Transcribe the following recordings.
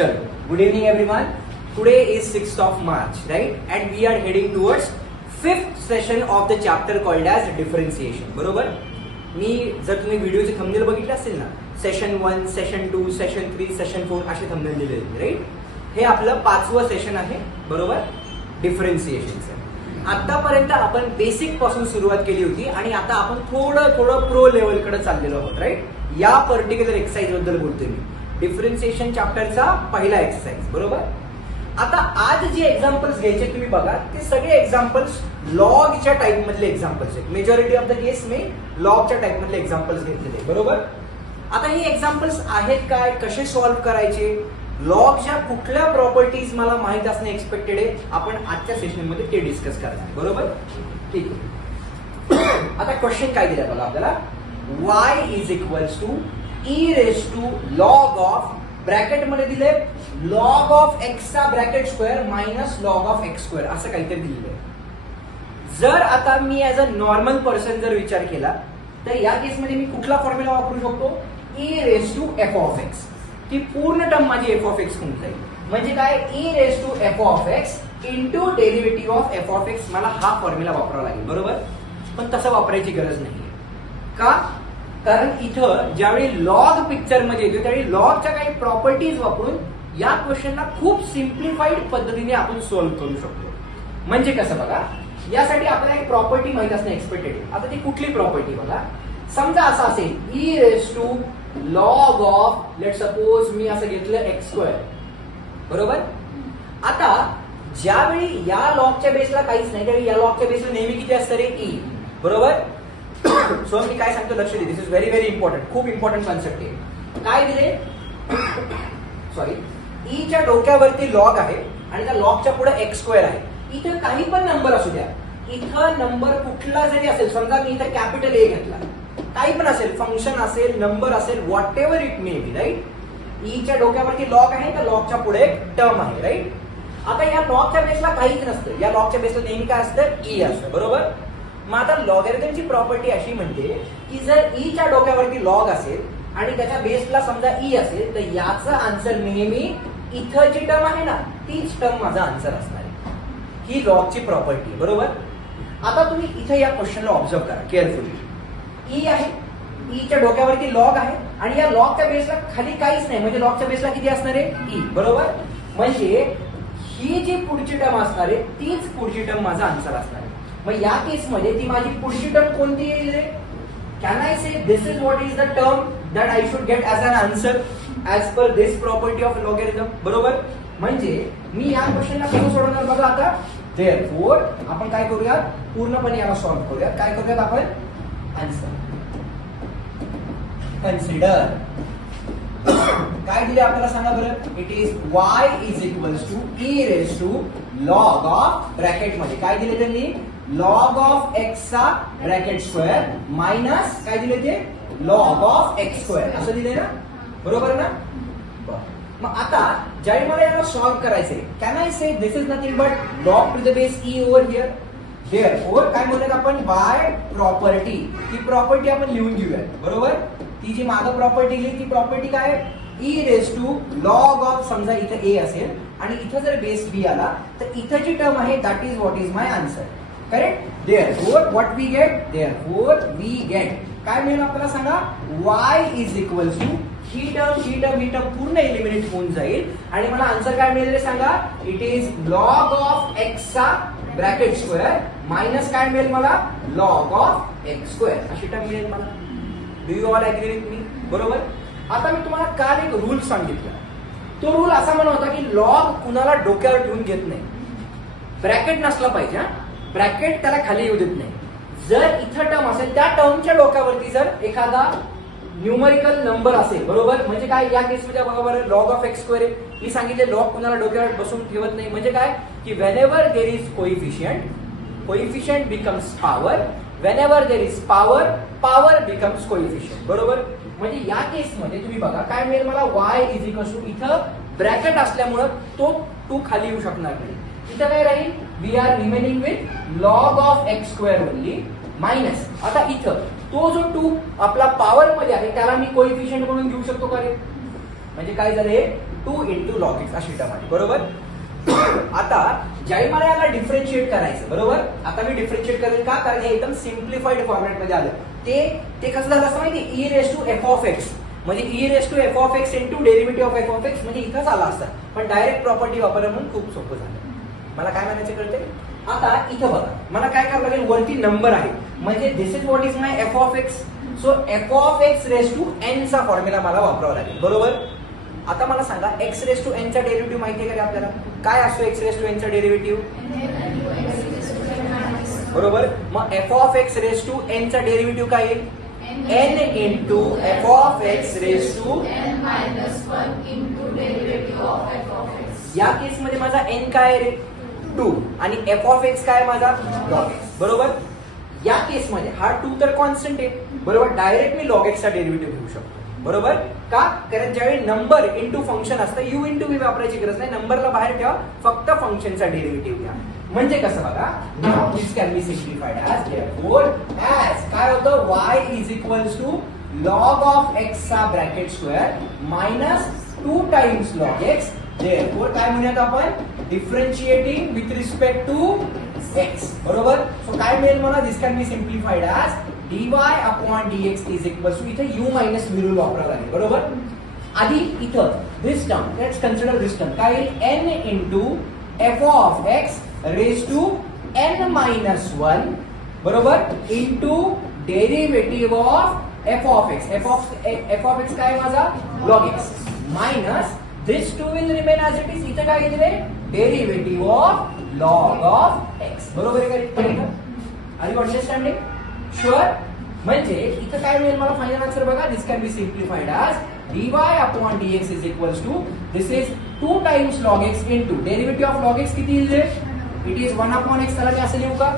Chalo. Good evening everyone. Today is 6th of March, right? And we are heading towards 5th session of the chapter called as differentiation. बरोबर? मी जर तुम्ही व्हिडिओचे thumbnail बघितले असेल ना, session 1, session 2, session 3, session 4 असे thumbnail दिलेले आहेत, right? हे आपलं 5वं सेशन आहे, बरोबर? डिफरन्सिएशनचं. आतापर्यंत आपण बेसिक पासून सुरुवात केली होती आणि आता आपण थोडं प्रो लेवलकडे चाललेलो आहोत, राईट? या पर्टिक्युलर एक्सरसाइज बद्दल बोलतोय मी. डिफरन्सिएशन चॅप्टरचा पहिला एक्सरसाइज, बरोबर? आता आज जे एक्झाम्पल्स घ्यायचे तुम्ही बघा, ते सगळे एक्झाम्पल्स लॉगच्या टाइप मधले एक्झाम्पल्स आहेत. मेजॉरिटी ऑफ द केस मी लॉगच्या टाइप मधले एक्झाम्पल्स घेतलेले, बरोबर? आता हे एक्झाम्पल्स आहेत काय, कसे सॉल्व्ह करायचे, लॉगच्या कुठल्या प्रॉपर्टीज मला माहित असणे एक्सपेक्टेड आहे, आपण आजच्या सेशन मध्ये ते डिस्कस करणार, बरोबर? ठीक आहे. आता क्वेश्चन काय दिला बघा आपल्याला, y is equals to e raise to log of, bracket मध्ये दिले लॉग ऑफ एक्स चा bracket square minus log of x square असं काहीतरी दिलेलं आहे. जर आता मी ऍज अ नॉर्मल पर्सन जर विचार केला तर या केसमध्ये मी कुठला फॉर्म्युला वापरू शकतो, e raise to f of x. ती पूर्ण टर्म माझी एफ ऑफ एक्स होऊन जाईल. म्हणजे काय, e raise to f of x into derivative of f of x. मला हा फॉर्म्युला वापरावा लागेल, बरोबर? पण तसं वापरायची गरज नाहीये. का? कारण इथं ज्यावेळी लॉग पिक्चर मध्ये येतो त्यावेळी लॉगच्या काही प्रॉपर्टीज वापरून या क्वेश्चनला खूप सिम्प्लिफाईड पद्धतीने आपण सॉल्व्ह करू शकतो. म्हणजे कसं बघा, यासाठी आपल्याला एक प्रॉपर्टी माहित असणे एक्सपेक्टेड. आता ती कुठली प्रॉपर्टी बघा, समजा असं असेल e raise to log of, let suppose मी असं घेतलं एक्स स्क्वेअर, बरोबर? आता ज्यावेळी या लॉगच्या बेसला काहीच नाही त्यावेळी या लॉगच्या बेसला नेहमी किती असतं रे, ई, बरोबर? सो मी काय सांगतो लक्ष दे, दिस इज व्हेरी व्हेरी इम्पॉर्टंट, खूप इम्पॉर्टंट कॉन्सेप्ट आहे. काय दिले, सॉरी, ई च्या डोक्यावरती लॉग आहे आणि त्या लॉगच्या पुढे एक्स स्क्वेअर आहे. इथं काही पण नंबर असू द्या, इथं नंबर कुठला जरी असेल, समजा मी इथं कॅपिटल ए घेतला, काही पण असेल, फंक्शन असेल, नंबर असेल, whatever it may be, right? E च्या डोक्यावरती लॉग आहे तर लॉगच्या पुढे एक टर्म आहे, राईट? आता या लॉगच्या बेसला काहीच नसतं, या लॉगच्या बेसला नेहमी काय असतं, ई असतं, बरोबर? मग आता लॉगॅरिथमची प्रॉपर्टी अशी म्हणते की जर ई च्या डोक्यावरती लॉग असेल आणि त्याच्या बेसला समजा ई असेल तर याचा आन्सर नेहमी इथं जी टर्म आहे ना तीच टर्म माझा आन्सर असणार आहे. ही लॉगची प्रॉपर्टी, बरोबर? आता तुम्ही इथे या क्वेश्चनला ऑब्झर्व करा केअरफुली. ई आहे, ई च्या डोक्यावरती लॉग आहे आणि या लॉगच्या बेसला खाली काहीच नाही, म्हणजे लॉगच्या बेसला किती असणार आहे, ई, बरोबर? म्हणजे ही जी पुढची टर्म असणार आहे तीच पुढची टर्म माझा आन्सर असणार आहे. मग या केसमध्ये ती माझी पुढची टर्म कोणती येईल रे? Can I say this is what is the term that I should get as an answer as per this property of logarithm, बरोबर? म्हणजे मी या क्वेश्चनला कसं सोडवणार बघा आता. देअरफॉर आपण काय करूयात, पूर्णपणे याला सॉल्व्ह करूयात. काय करूयात आपण, आन्सर कन्सिडर. काय दिले आपल्याला सांगा बरं, it is y is equals to e raise to log of, bracket मध्ये काय दिले त्यांनी, लॉग ऑफ एक्स चा ब्रॅकेट स्क्वेअर मायनस काय दिले ते, लॉग ऑफ एक्स स्क्वेअर असं दिले ना, बरोबर ना? मग आता ज्यावेळी मला याला सॉल्व्ह करायचंय, can I say this is nothing but log to the base E over here. Therefore काय म्हणतात आपण, बाय प्रॉपर्टी. ती प्रॉपर्टी आपण लिहून घेऊया, बरोबर? ती जी मागं प्रॉपर्टी लिहिली ती प्रॉपर्टी काय, e raise to log of, समजा इथं ए असेल आणि इथं जर बेस बी आला तर इथं जी टर्म आहे that is what is my answer, correct? Therefore what we get, therefore we get काय मिळेल आपल्याला सांगा, y इज इक्वल्स टू ही टर्म पूर्ण एलिमिनेट होऊन जाईल आणि मला आन्सर काय मिळेल सांगा, it is log of x चा ब्रॅकेट स्क्वेअर मायनस काय मिळेल मला, लॉग ऑफ एक्स स्क्वेअर अशी टर्म मिळेल मला. Do you all agree with me, बरोबर? आता मी तुम्हाला काल एक रूल सांगितला. तो रूल असा म्हणत होता की लॉग कुणाला डोक्यावर ठेवून घेत नाही, ब्रॅकेट नसला पाहिजे, ब्रॅकेट त्याला खाली येऊ देत नाही. जर इथं टर्म असेल त्या टर्मच्या डोक्यावरती जर एखादा न्यूमरिकल नंबर असेल, बरोबर? म्हणजे काय, या केसमध्ये बरोबर लॉग ऑफ एक्स स्क्वेअर आहे, मी सांगितले लॉग कुणाला डोक्यावर बसून ठेवत नाही. म्हणजे काय की whenever there is coefficient, coefficient becomes power, whenever there is power, power becomes coefficient, बरोबर? म्हणजे या केसमध्ये तुम्ही बघा काय मिळेल मला, y इज इक्वल्स टू, इथं ब्रॅकेट असल्यामुळं तो 2 खाली येऊ शकणार नाही. इथं काय राहील, we are remaining with log of x square only minus. आता इथं तो जो 2 आपला पॉवर मध्ये आहे त्याला मी कोइफिशियंट म्हणून घेऊ शकतो का रे? म्हणजे काय झाले, 2 इंटू लॉग एक्स अशी टर्म आली, बरोबर. आता ज्यावेळी मला याला डिफरन्शिएट करायचं, बरोबर, आता मी डिफरन्शिएट करेल का, कारण हे एकदम सिम्प्लिफाईड फॉर्मॅट मध्ये आलं. ते कसं झालं असं माहिती, e raise to f of x म्हणजे e raise to f of x into derivative of f of x म्हणजे इथंच आला असता, पण डायरेक्ट प्रॉपर्टी वापरलं म्हणून खूप सोपं झालं. मला काय म्हणायचं कळते. आता इथं बघा, मला काय करावं लागेल, वरती नंबर आहे म्हणजे this is what is my f of x. So f of x raise to n चा फॉर्म्युला मला वापरावा लागेल, बरोबर. आता मला सांगा एक्स रेस टू एन चा डेरिव्हेटिव्ह माहिती आहे का आपल्याला, काय असतो एक्स रेस टू एन चा डेरिव्हेटिव्ह, बरोबर. मग f of x raise to n चा डेरिव्हेटिव्ह काय येईल, n into f of x raise to n minus 1 into derivative of f of x. या केस मध्ये माझा n काय रे 2 आणि एफ ऑफ एक्स काय माझा लॉग एक्स, बरोबर. या केस मध्ये हा 2 तर कॉन्स्टंट आहे, बरोबर. डायरेक्ट मी लॉग एक्स चा डेरिव्हेटिव्ह घेऊ शकतो, बरोबर. का, कारण ज्यावेळी नंबर इंटू फंक्शन असतं यू इंटू व्ही वापरायची गरज नाही, नंबरला बाहेर ठेवा, फक्त फंक्शनचा डेरिव्हेटिव्ह घ्या. म्हणजे कसं बघा, now this can be simplified as therefore as काय होतं, y is equals to log of x चा bracket square minus 2 times log x. Therefore काय म्हणूयात आपण, differentiating with respect to x, बरोबर. सो काय मिळेल मला, this can be simplified as dy upon dx is equals to, इथे u minus v rule वापरावा लागेल, बरोबर. आधी इथं this term, let's consider this term, काय येईल n into f of x raise to n minus 1, बरोबर, into derivative of f of x. F of x काय माझा log x minus this 2 will remain as it is. इथे काय दिले, derivative of log of x, बरोबर आहे का. Are you understanding, sure. म्हणजे इथं काय मिळेल मला फायनल आन्सर बघा, this can be simplified as dy upon dx is equals to this is 2 times log x into derivative of log x किती येईल, इट इज 1 अपॉन x. त्याला मी असं लिहू का,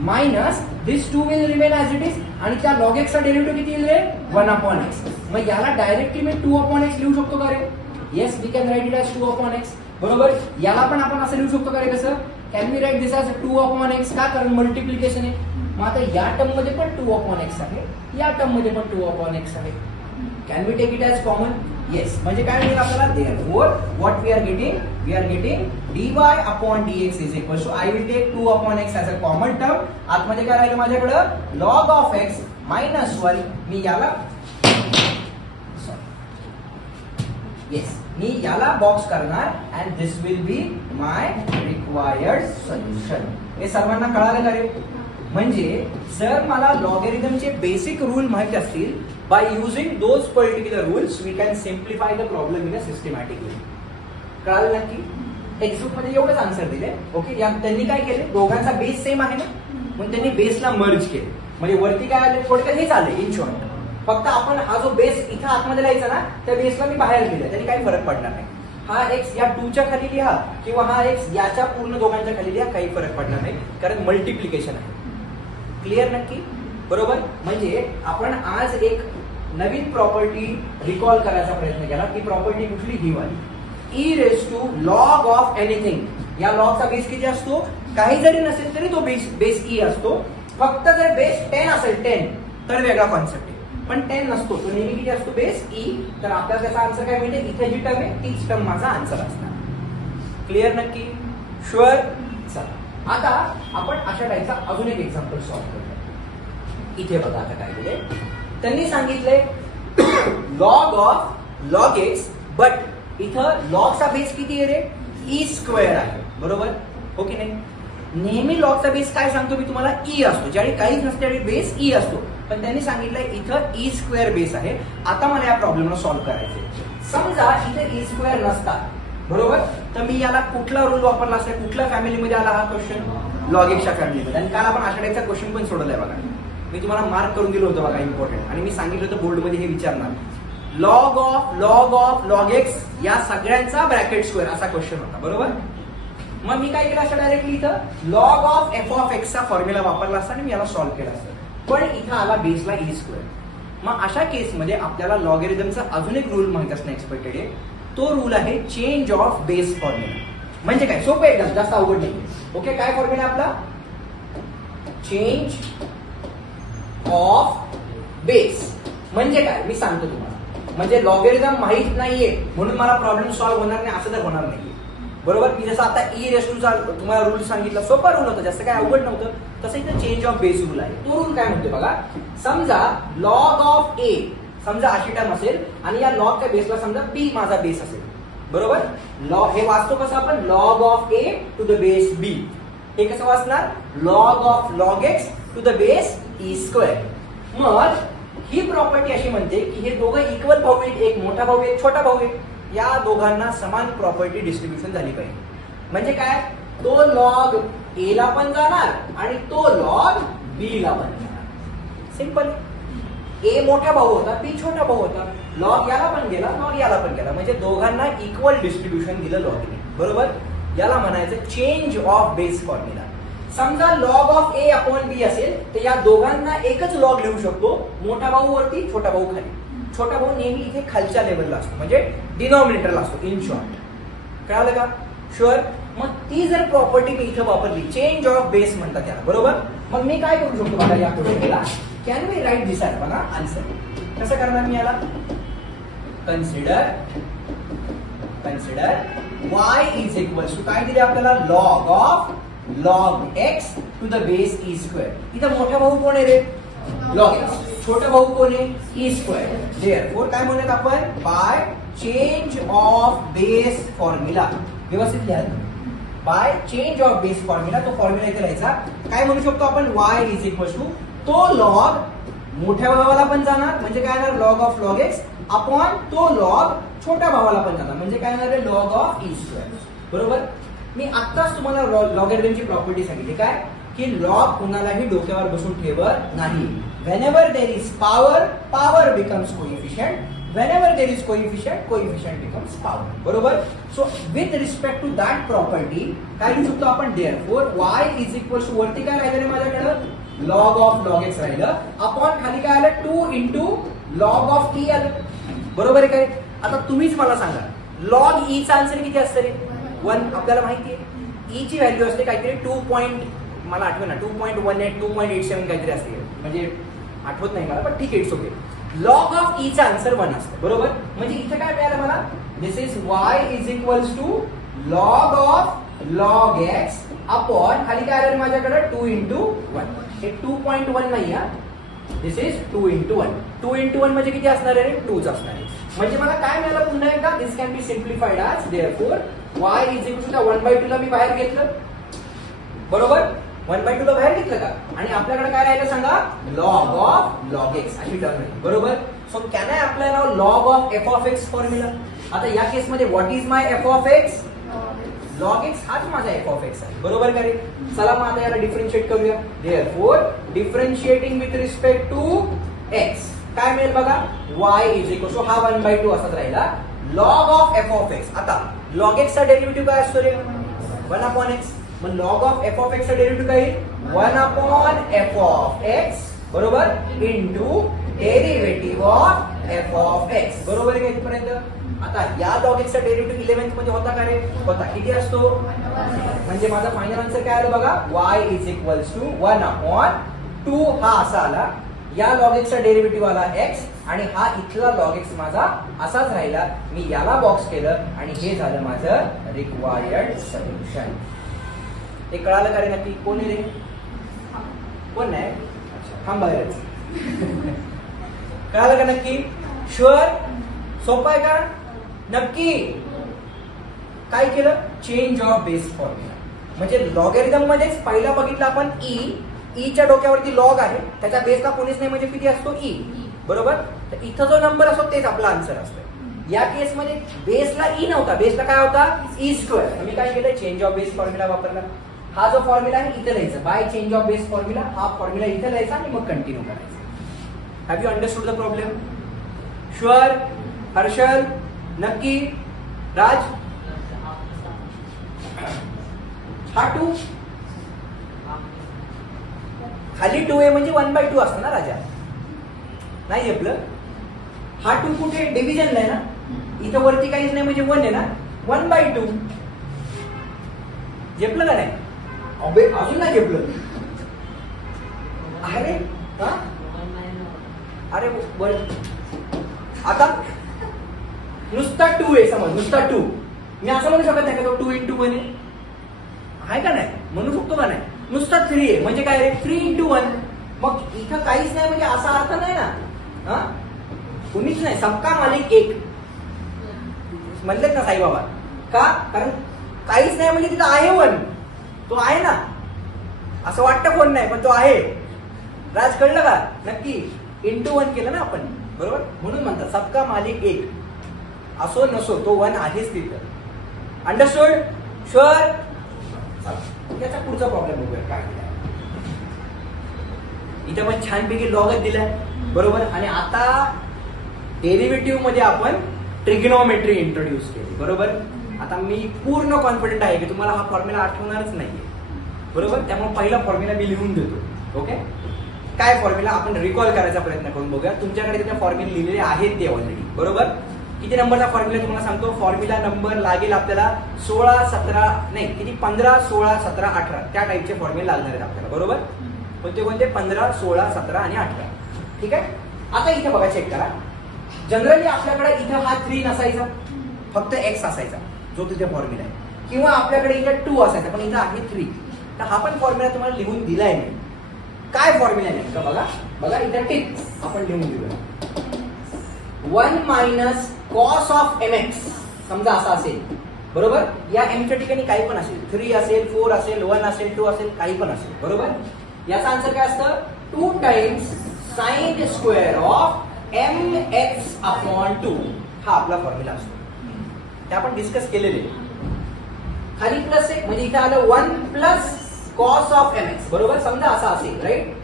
minus this 2 will remain as it is आणि त्या log x चा derivative किती येईल, 1 अपॉन x. मग याला डायरेक्टली मी 2 अपॉन x लिहू शकतो का रे, yes we can write it as 2 upon x, बरोबर. याला पण आपण असं लिहू शकतो का रे, कसं can me write this as 2 upon x, का, कारण मल्टिप्लिकेशन आहे. मग आता या टर्म मध्ये पण 2 अपॉन x आहे, या टर्म मध्ये पण 2 अपॉन x आहे. Can we take it as common, yes. म्हणजे काय मिळेल आपल्याला, therefore what we are getting dy upon dx is equal to, I will take 2 upon x as a common term. आतमध्ये काय राहिलं माझ्याकडं, लॉग ऑफ x मायनस 1. मी याला येस मी याला बॉक्स करणार and this will be my required solution. हे सर्वांना कळालं का रे. म्हणजे जर मला लॉगॅरिथमचे बेसिक रूल माहित असतील, by using those particular rules we can simplify the problem in a systematic way. कळालं नक्की. टेक्स्टबुक मध्ये एवढंच आन्सर दिले. ओके, त्यांनी काय केले, दोघांचा बेस सेम आहे ना, म्हणून त्यांनी बेसला मर्ज केले. म्हणजे वरती काय आले, थोडक्यात हेच आले इन शॉर्ट. फक्त आपण हा जो बेस इथं आतमध्ये लिहायचा ना, त्या बेसला मी बाहेर लिहिला, त्यांनी काही फरक पडणार नाही. हा एक्स या 2 च्या खाली लिहा किंवा हा एक्स याच्या पूर्ण दोघांच्या खाली लिहा, काही फरक पडणार नाही, कारण मल्टिप्लिकेशन आहे. क्लिअर नक्की, बरोबर. म्हणजे आपण आज एक नवीन प्रॉपर्टी रिकॉल करायचा प्रयत्न केला. ती प्रॉपर्टी कुठली, ही वाली, e raise to log of anything. या लॉगचा बेस किती असतो, काही जरी नसेल तरी तो बेस ई असतो. फक्त जर बेस 10 असेल, 10 तर वेगळा कॉन्सेप्ट आहे, पण 10 नसतो तो नेहमी किती असतो, बेस ई. तर आपल्याला त्याचा आन्सर काय मिळते, इथे जी टर्म आहे तीच टर्म माझा आन्सर असणार. क्लिअर नक्की, शुअर. चला आता आपण अशा टाईपचा अजून एक एक्झाम्पल सॉल्व्ह करूया. इथे बघा आता काय दिले, त्यांनी सांगितले log of log x, but इथं लॉगचा बेस किती आहे रे, ई स्क्वेअर आहे, बरोबर हो की नाही. नेहमी लॉगचा बेस काय सांगतो मी तुम्हाला, ई असतो. ज्यावेळी काहीच नसते त्यावेळी बेस ई असतो, पण त्यांनी सांगितलंय इथं ई स्क्वेअर बेस आहे. आता मला या प्रॉब्लेमला सॉल्व्ह करायचे. समजा इथे ई स्क्वेअर नसतात, बरोबर, तर मी याला कुठला रूल वापरला असेल, कुठल्या फॅमिलीमध्ये आला हा क्वेश्चन, लॉग एक्सच्या फॅमिलीमध्ये. आणि काल आपण अशा टाईपचा क्वेश्चन पण सोडवलाय बघा, मी तुम्हाला मार्क करून दिलं होतं बघा, इम्पॉर्टंट. आणि मी सांगितलं होतं बोर्डमध्ये हे विचारणार, लॉग ऑफ लॉग एक्स या सगळ्यांचा ब्रॅकेट स्क्वेअर असा क्वेश्चन होता, बरोबर. मग मी काय केलं असं, डायरेक्टली इथं लॉग ऑफ एफ ऑफ एक्सचा फॉर्म्युला वापरला असता आणि मी याला सॉल्व्ह केला असतं. पण इथं आला बेसला ई स्क्वेअर. मग अशा केसमध्ये आपल्याला लॉगॅरिथमचा अजून एक रूल माहित असणं एक्सपेक्टेड आहे. तो रूल आहे चेंज ऑफ बेस फॉर्म्युला. म्हणजे काय, सोपं आहे, जास्त अवघड नाही. ओके, काय फॉर्म्युला आपला, चेंज ऑफ बेस. म्हणजे काय मी सांगतो तुम्हाला. म्हणजे लॉगॅरिथम माहित नाहीये म्हणून मला प्रॉब्लेम सॉल्व्ह होणार नाही असं तर होणार नाही. बरोबर. मी जसं आता ई रेस टूचा तुम्हाला रूल सांगितला, सोपा रूल होता, जास्त काय अवघड नव्हतं. तसं इथं चेंज ऑफ बेस रूल आहे. तो रूल काय म्हणतोय बघा, समजा लॉग ऑफ ए समजा अशी टर्म असेल आणि या लॉगच्या बेसला समजा बी माझा बेस असेल. बरोबर. लॉग हे वाचतो कसं आपण, log of A to the base B. हे कसं वाचणार, log of log x to the base e square. मग ही प्रॉपर्टी अशी म्हणते की हे दोघं इक्वल भाऊ आहेत, एक मोठा भाऊ एक छोटा भाऊ आहे. या दोघांना समान प्रॉपर्टी डिस्ट्रीब्युशन झाली पाहिजे. म्हणजे काय, तो लॉग ए ला पण जाणार आणि तो लॉग बी ला पण जाणार. सिंपल. ए मोठा भाऊ होता, बी छोटा भाऊ होता, लॉग याला पण गेला, लॉग याला पण गेला, म्हणजे दोघांना इक्वल डिस्ट्रीब्युशन दिलं लॉगने. बरोबर. याला म्हणायचं चेंज ऑफ बेस फॉर्म्युला. समजा लॉग ऑफ ए अपॉन बी असेल तर या दोघांना एकच लॉग लिहू शकतो, मोठा भाऊ वरती छोटा भाऊ खाली. छोटा भाऊ नेहमी इथे खालच्या लेवलला असतो, म्हणजे डिनॉमिनेटरला असतो. इन शॉर्ट कळालं का? शुअर. मग ती जर प्रॉपर्टी मी इथं वापरली, चेंज ऑफ बेस म्हणतात त्याला. बरोबर. मग मी काय करू शकतो बघा, या क्वेश्चनला can we write this as बघा आन्सर. कसं करणार मी याला, consider y is equals to काय दिले आपल्याला, log of log x to the base e square. इथं मोठा भाऊ कोण आहे रे, लॉग एक्स. छोटा भाऊ कोण आहे, ई स्क्वेअर. देअरफॉर काय म्हणूयात आपण, by change of base formula. व्यवस्थित लिहा, by change of base formula. तो फॉर्म्युला इथे लिहायचा. काय म्हणू शकतो आपण, y इज इक्वल टू तो लॉग मोठ्या भावाला पण जाणार, म्हणजे काय येणार, log of log x upon तो लॉग छोट्या भावाला पण जाणार, म्हणजे काय येणार, लॉग ऑफ ई स्क्वेअर. बरोबर. मी आत्ताच तुम्हाला लॉगॅरिथमची प्रॉपर्टी सांगितली काय, की लॉग कुणालाही डोक्यावर बसून ठेवत नाही. whenever there is power, power becomes coefficient. whenever there is coefficient, coefficient becomes power. बरोबर. so with respect to that property काय लिहू शकतो आपण, therefore y is equal to वरती काय राहिलं रे माझ्याकडे, log of log x राहिलं, अपॉन खाली काय आलं, 2 into log of e आलं. बरोबर आहे काय. आता तुम्हीच मला सांगा, log e चा आन्सर किती असतं रे, 1. आपल्याला माहिती आहे e ची व्हॅल्यू असते काहीतरी 2. मला आठवण 2.18 2.87 काहीतरी असते, म्हणजे आठवत नाही मला, पण ठीक आहे, it's okay. Log of e चा आन्सर 1 असतं. बरोबर. म्हणजे इथे काय मिळालं मला, this is y is equals to log of log x upon खाली काय आलं माझ्याकडे, 2 into 1. हे 2.1 नाही हा, दिस इज 2 into 1. 2 into 1 म्हणजे किती असणार आहे, 2च असणार आहे. म्हणजे मला काय मिळालं पुन्हा एकदा, this can be simplified as therefore y is equal to 1/2 ला मी बाहेर घेतलं. बरोबर. 1/2 ला बाहेर घेतलं का, आणि आपल्याकडे काय राहिलं सांगा, लॉग ऑफ लॉग एक्स अशी टर्म आहे. बरोबर. So can I apply now log of f of x formula. आता या केस मध्ये what is my f of x, log x हाच माझा एफ ऑफ एक्स आहे. बरोबर का रे. चला मग आता याला डिफरन्शिएट करूया. Therefore differentiating with respect to x काय मिळेल बघा, y इज इक्वल टू हा 1/2 असाच राहिला, log of f of x. आता लॉग एक्स चा डेरिव्हेटिव्ह काय असतो रे, 1 अपॉन एक्स. मग log of f of x चा डेरिव्हेटिव्ह काय येईल, 1 अपॉन एफ ऑफ एक्स. बरोबर. Into derivative of f of x. बरोबर आहे का इथपर्यंत. आता या लॉग एक्स चा डेरिव्हेटिव्ह 11th मध्ये होता का रे, होता. किती असतो, म्हणजे माझा फायनल आन्सर काय आलं बघा, y is equals to 1 upon 2 हा असा आला. या लॉग एक्स चा डेरिव्हेटिव्ह आला x आणि हा इथला लॉग एक्स माझा असाच राहिला. मी याला बॉक्स केलं आणि हे झालं माझं रिक्वायर्ड सोल्युशन. हे कळालं का रे नक्की, कोण आहे रे, कोण नाही, थांब बाहेरच. कळालं का नक्की, शुअर. सोपं आहे का नक्की. काय केलं, चेंज ऑफ बेस फॉर्म्युला. म्हणजे लॉगॅरिथम मध्येच पहिला बघितलं आपण ई च्या डोक्यावरती लॉग आहे, त्याच्या बेसला कोणीच नाही, म्हणजे किती असतो ई. बरोबर. तर इथं जो नंबर असतो तेच आपला आन्सर असतो. या केस मध्ये बेसला ई नव्हता, बेसला काय होता, ई स्क्वेअर. मी काय केलं, चेंज ऑफ बेस फॉर्म्युला वापरला. हा जो फॉर्म्युला आहे इथे लिहायचा, by change of base formula. हा फॉर्म्युला इथे लिहायचा आणि मग कंटिन्यू करायचा. Have you understood the problem. Sure. Harshal नक्की. राज हा 2 खाली 2 आहे म्हणजे 1/2 असतं ना राजा, नाही आपलं. हा 2 कुठे डिव्हिजन आहे ना, इथं वरती काहीच नाही म्हणजे 1 आहे ना, 1/2 झेपलं का नाही, अजून नाही झेपलं. अरे हा, अरे बर. आता नुसता 2 आहे समज, नुसता 2. मी असं म्हणू शकत नाही का तो 2 into 1 आहे का नाही, म्हणू शकतो का नाही. नुसता 3 आहे म्हणजे काय रे, 3 into 1. मग इथं काहीच नाही म्हणजे असा अर्थ नाही ना. हा, कुणीच नाही, सबका मालिक एक म्हणलेत ना साईबाबा. का, कारण काहीच नाही म्हणजे तिथं आहे 1. तो आहे ना, असं वाटतं कोण नाही पण तो आहे. राज कळलं का, नक्की into 1 केलं ना आपण, बरोबर. म्हणून म्हणतात सबका मालिक एक. असो नसो तो 1 आहेच तिथं. Understood, sure. त्याचा पुढचा प्रॉब्लेम बघूया काय दिलाय. इथे पण छानपैकी लॉगच दिलाय, बरोबर. आणि आता डेरिव्हेटिव्ह मध्ये आपण ट्रिग्नोमेट्री इंट्रोड्यूस केली, बरोबर. आता मी पूर्ण कॉन्फिडंट आहे की तुम्हाला हा फॉर्म्युला आठवणारच नाहीये, बरोबर. त्यामुळे पहिला फॉर्म्युला मी लिहून देतो. ओके, काय फॉर्म्युला आपण रिकॉल करायचा प्रयत्न करून बघूया. तुमच्याकडे तिथे फॉर्म्युले लिहिलेले आहेत ते ऑलरेडी, बरोबर. किती नंबरचा फॉर्म्युला तुम्हाला सांगतो. फॉर्म्युला नंबर लागेल आपल्याला 16, 17 नाही किती 15, 16, 17, 18 त्या टाईपचे फॉर्म्युले लागणार आहेत आपल्याला, बरोबर. कोणते कोणते 15, 16, 17 आणि 18. ठीक आहे. आता इथे बघा, चेक करा. जनरली आपल्याकडे इथं हा 3 नसायचा, फक्त x असायचा जो तिथे फॉर्म्युला आहे, किंवा आपल्याकडे इथे 2 असायचा पण इथं आहे 3. तर हा पण फॉर्म्युला तुम्हाला लिहून दिलाय मी. काय फॉर्म्युला आहे नेमका बघा. बघा इथे टिप आपण लिहून देऊया. 1 minus cos of mx समजा असा असेल, बरोबर. या m च्या ठिकाणी काही पण असेल, 3 असेल, 4 असेल, 1 असेल, 2 असेल, काही पण असेल, बरोबर. याचा आन्सर काय असतं, 2 times sin square of mx upon 2. हा आपला फॉर्म्युला असतो. ते आपण डिस्कस केलेले. खाली प्लस आहे म्हणजे इथे आलं 1 plus cos of mx, बरोबर. समजा असा असेल, राईट.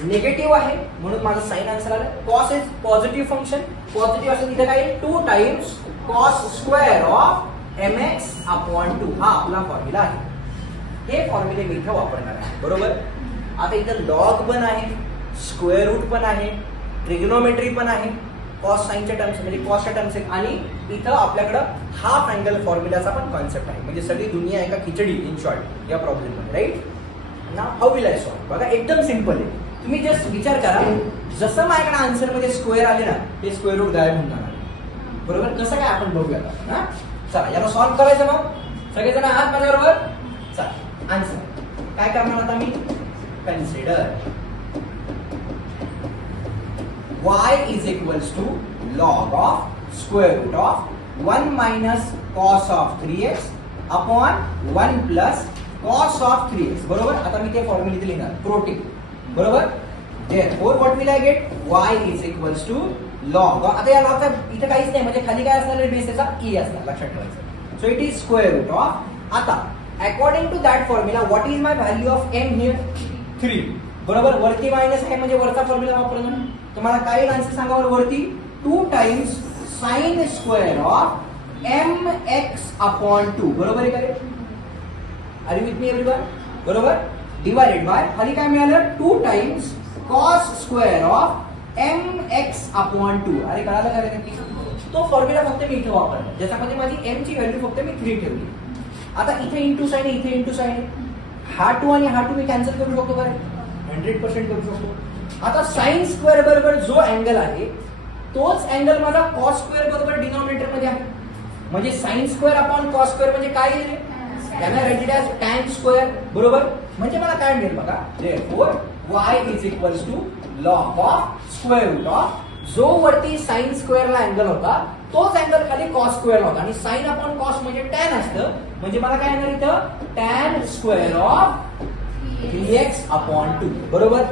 निगेटिव्ह आहे म्हणून माझं साइन आन्सर आलं. Cos is positive function, positive असेल तिथे काय 2 times cos square of mx upon 2. हा आपला फॉर्म्युला आहे. हे फॉर्म्युले मी इथं वापरणार आहे, बरोबर. आता इथं लॉग पण आहे, स्क्वेअर रूट पण आहे, ट्रिग्नोमेट्री पण आहे, कॉस साइनच्या टर्म्स म्हणजे कॉसच्या टर्म्स आहेत, आणि इथं आपल्याकडं हाफ अँगल फॉर्म्युलाचा पण कॉन्सेप्ट आहे. म्हणजे सगळी दुनिया एका खिचडी इन शॉर्ट या प्रॉब्लेम मध्ये, right. Now how will I solve. बघा एकदम सिंपल आहे. तुम्ही जस्ट विचार करा, जसं माझ्याकडे आन्सर मध्ये स्क्वेअर आले ना, ते स्क्वेअर रूट गायब होऊन जाणार, बरोबर. कसं काय आपण बघूया आता. चला याला सॉल्व्ह करायचं. मग सगळेजण आहात माझ्याबरोबर. चला आन्सर काय करणार आता मी. Consider y is equals to log of square root of 1 minus cos of 3x upon 1 plus cos of 3x, बरोबर. आता मी ते फॉर्म्युला इथे लिहिणार, प्रोटीन, बरोबर. therefore what will I get, y is equals to log. आता या लॉगचा इथे काहीच नाही म्हणजे खाली काय असणार, बेस त्याचा e असणार, लक्षात ठेवायचं. So it is square root of. आता according to that formula what is my value of m here, 3, बरोबर. वरती मायनस आहे म्हणजे वरचा फॉर्म्युला वापरणार. तुम्हाला काय आन्सर सांगावर वरती 2 times sin square of mx upon 2, बरोबर आहे का रे. Are you with me everyone, बरोबर. डिवाइडेड बाय खाली काय मिळालं 2 times cos square of mx upon 2. अरे कळालं का रे नक्की. तो फॉर्म्युला फक्त मी इथे वापरला ज्याच्यामध्ये माझी m ची व्हॅल्यू फक्त मी 3 ठेवली. आता इथे इंटू साइन आहे, इथे इंटू साइन आहे. हा 2 आणि हा 2 मी कॅन्सल करू शकतो का रे, 100% करू शकतो. आता साइन स्क्वेअर बरोबर जो अँगल आहे तोच अँगल माझा कॉस स्क्वेअर बरोबर डिनॉमिनेटर मध्ये आहे. म्हणजे sine square upon cos square म्हणजे काय आहे, त्याला राइटेड ॲज टॅन स्क्वेअर, बरोबर. म्हणजे मला काय मिळेल बघा, therefore y is equals to log of square root of जो वरती साइन स्क्वेअरला अँगल होता तोच अँगल खाली कॉस स्क्वेअरला होता, आणि साइन अपॉन कॉस म्हणजे टॅन असतं. म्हणजे मला काय येणार इथं tan square of 3x upon 2, बरोबर.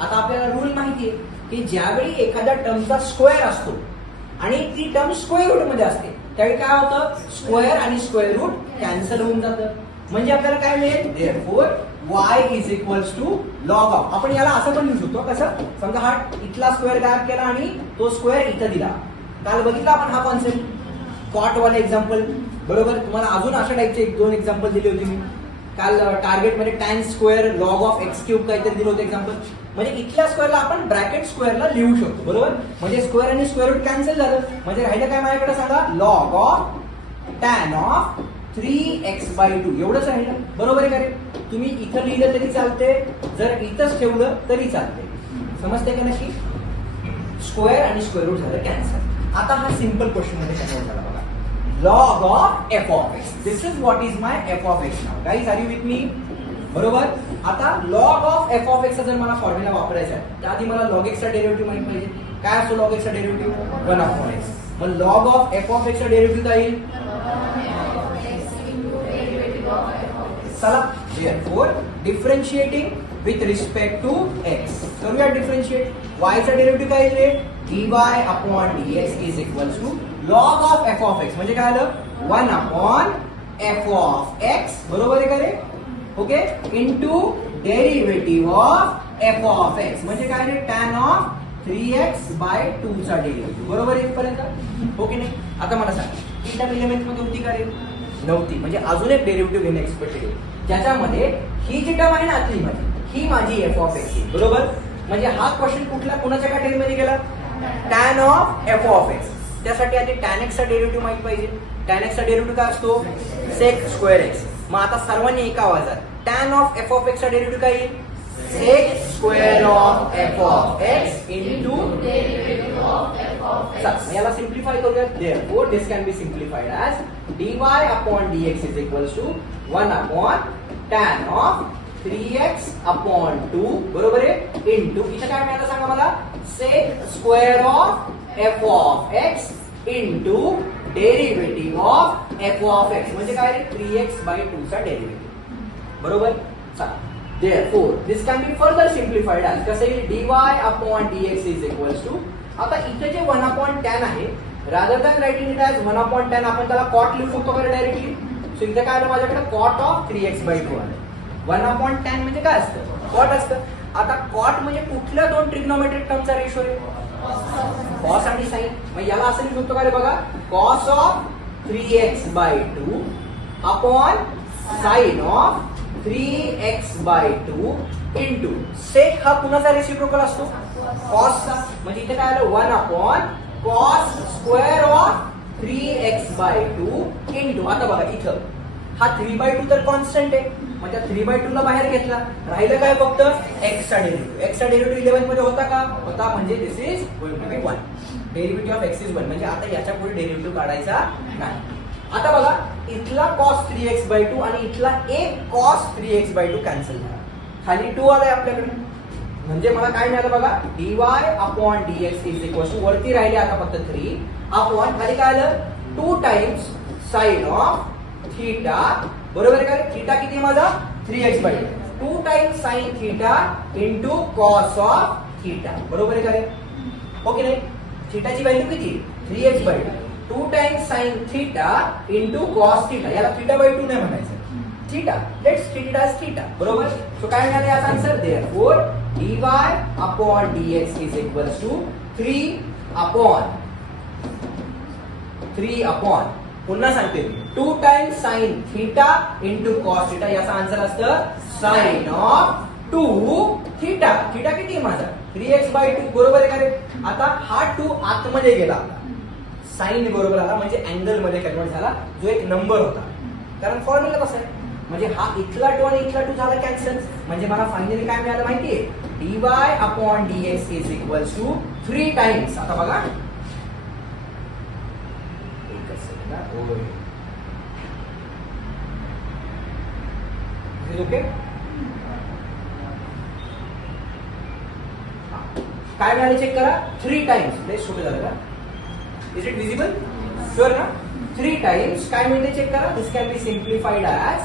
आता आपल्याला रूल माहिती आहे की ज्यावेळी एखाद्या टर्मचा स्क्वेअर असतो आणि ती टर्म स्क्वेअर रूट मध्ये असते त्यावेळी काय होतं, स्क्वेअर आणि स्क्वेअर रूट कॅन्सल होऊन जातं. म्हणजे आपल्याला काय मिळेल, therefore y is equals to log of. आपण याला असं पण लिहू शकतो, कसं, समजा हा इथला स्क्वेअर गायब केला आणि तो स्क्वेअर इथं दिला. काल बघितला आपण हा कॉन्सेप्ट, कॉट वाला एक्झाम्पल, बरोबर. तुम्हाला अजून अशा टाईपचे 1-2 एक्झाम्पल दिले होते मी काल टार्गेट मध्ये. Tan square log of x cube काहीतरी दिलं होतं एक्झाम्पल. म्हणजे इथल्या स्क्वेअरला आपण ब्रॅकेट स्क्वेअरला लिहू शकतो, बरोबर. म्हणजे स्क्वेअर आणि स्क्वेअर रूट कॅन्सल झालं. म्हणजे राहिलं काय माझ्याकडे सांगा, log of tan of 3x/2 एवढंच राहिलं, बरोबर आहे का रे. तुम्ही इथं लिहिलं तरी चालते, जर इथंच ठेवलं तरी चालते. समजते का नक्की. स्क्वेअर आणि स्क्वेअर रूट झालं कॅन्सल. आता हा सिंपल क्वेश्चन मध्ये कन्वर्ट झाला. log of f of x. This is what is my f of x now. Guys, are you with me? बरोबर. आता log of f of x चा जर मला फॉर्म्युला वापरायचा आहे त्याआधी मला log x चा डेरिव्हेटिव्ह माहित पाहिजे. काय असतो log x चा डेरिव्हेटिव्ह? 1 upon x. मग log of f of x चा डेरिव्हेटिव्ह काय येईल? चला, therefore differentiating with respect to x. करूया differentiate. y चा डेरिव्हेटिव्ह काय येईल? dy upon dx is equals to log of f of x. म्हणजे काय आलं? 1 upon f of x. बरोबर आहे का रे? Okay, into derivative of f of x. म्हणजे काय रे? tan of 3x by 2 चा डेरिव्हेटिव्ह. बरोबर आहे इथपर्यंत? ओके नाही? आता मला सांग, ही टर्म एलिमेंट मध्ये होती का रे? नव्हती. म्हणजे अजून एक डेरिव्हेटिव्ह घेणे एक्सपेक्टेड आहे ज्याच्यामध्ये ही जी टर्म आहे ना आतली माझी, ही माझी f of x. बरोबर. म्हणजे हा क्वेश्चन कुठला कोणाच्या कॅटेगरीमध्ये गेला? tan of f of x. त्यासाठी आधी tan x चा डेरिव्हेटिव्ह माहित पाहिजे. tan x चा डेरिव्हेटिव्ह काय असतो? sec square x. मग आता सर्वांनी एका आवाजात tan of f of x चा डेरिव्हेटिव्ह काय येईल? sec square of f of x into derivative of f of x. याला सिम्प्लिफाय करूया. Therefore this can be simplified as dy upon dx is equals to 1 upon tan of 3x upon 2. बरोबर आहे? Into इथे काय मिळालं सांगा मला? sec square of f of x into derivative of f of x. म्हणजे काय? 3x by 2 चा डेरिव्हेटिव्ह. बरोबर. Therefore this can be further simplified as कसं येईल? dy upon dx is equals to, आता इथे जे 1 upon tan आहे, rather than writing it as 1 upon tan आपण त्याला cot लिहू शकतो का डायरेक्टली? सो इथे काय आलं माझ्याकडे? cot of 3x by 2 आलं. 1 upon tan म्हणजे काय असतं? cot असतं. आता cot म्हणजे कुठल्या दोन ट्रिग्नोमेट्रिक टर्मचा रेशो आहे? cos आणि sin. मग याला असं लिहू शकतो का रे? बघा, cos of 3x by 2 upon sin of 3x by 2 into sec हा कुणाचा रेसिप्रोकल असतो? cos चा. म्हणजे इथे काय आलं? 1 upon cos square of 3x by 2 into, आता बघा इथं हा 3 by 2 तर कॉन्स्टंट आहे. मग त्या 3 by 2 ला बाहेर घेतला, राहिलं काय? फक्त x चा डेरिव्हेटिव्ह. x चा डेरिव्हेटिव्ह 11 मध्ये होता का? होता. म्हणजे this is going to be 1. Derivative of x is 1. म्हणजे आता याच्या पुढे डेरिव्हेटिव्ह काढायचा नाही. आता बघा, इथला cos 3x by 2 आणि इथला एक cos 3x by 2 कॅन्सल झाला. खाली 2 आलाय आपल्याकडे. म्हणजे मला काय मिळालं बघा? dy upon dx is equals to, वरती राहिले आता फक्त 3 अपॉन, खाली काय आलं? 2 टाइम्स sin of थीटा. बरोबर आहे का? थीटा किती माझा? 3x by 2. 2 times sin theta into cos of theta. बरोबर आहे का रे? ओके नाही? थीटाची व्हॅल्यू किती? 3x by 2. 2 times sin theta into cos theta. याला थीटा by 2 नाही म्हणायचं, theta. Let's treat it as theta. बरोबर. सो काय मिळालं याचा answer? Therefore dy upon dx is equals to 3 upon पुन्हा सांगते, 2 times sin theta into cos theta. याचा आन्सर असतं sin of 2 थीटा. थीटा किती माझा? 3x by 2. बरोबर आहे का रे? आता हा 2 आतमध्ये गेला, साइन बरोबर आला, म्हणजे अँगल मध्ये कन्वर्ट झाला, जो एक नंबर होता. कारण फॉर्म्युला कसं आहे? म्हणजे हा इथला 2 आणि इथला 2 झाला कॅन्सल. म्हणजे मला फायनली काय मिळालं माहितीये? dy upon dx is equals to 3 times. आता बघा, ओके, काय मिळाले चेक करा. 3 टाइम्स. लेट्स सोपे झालं का? Is it visible? शुअर ना? 3 टाइम्स काय मिळते चेक करा. This can be simplified as,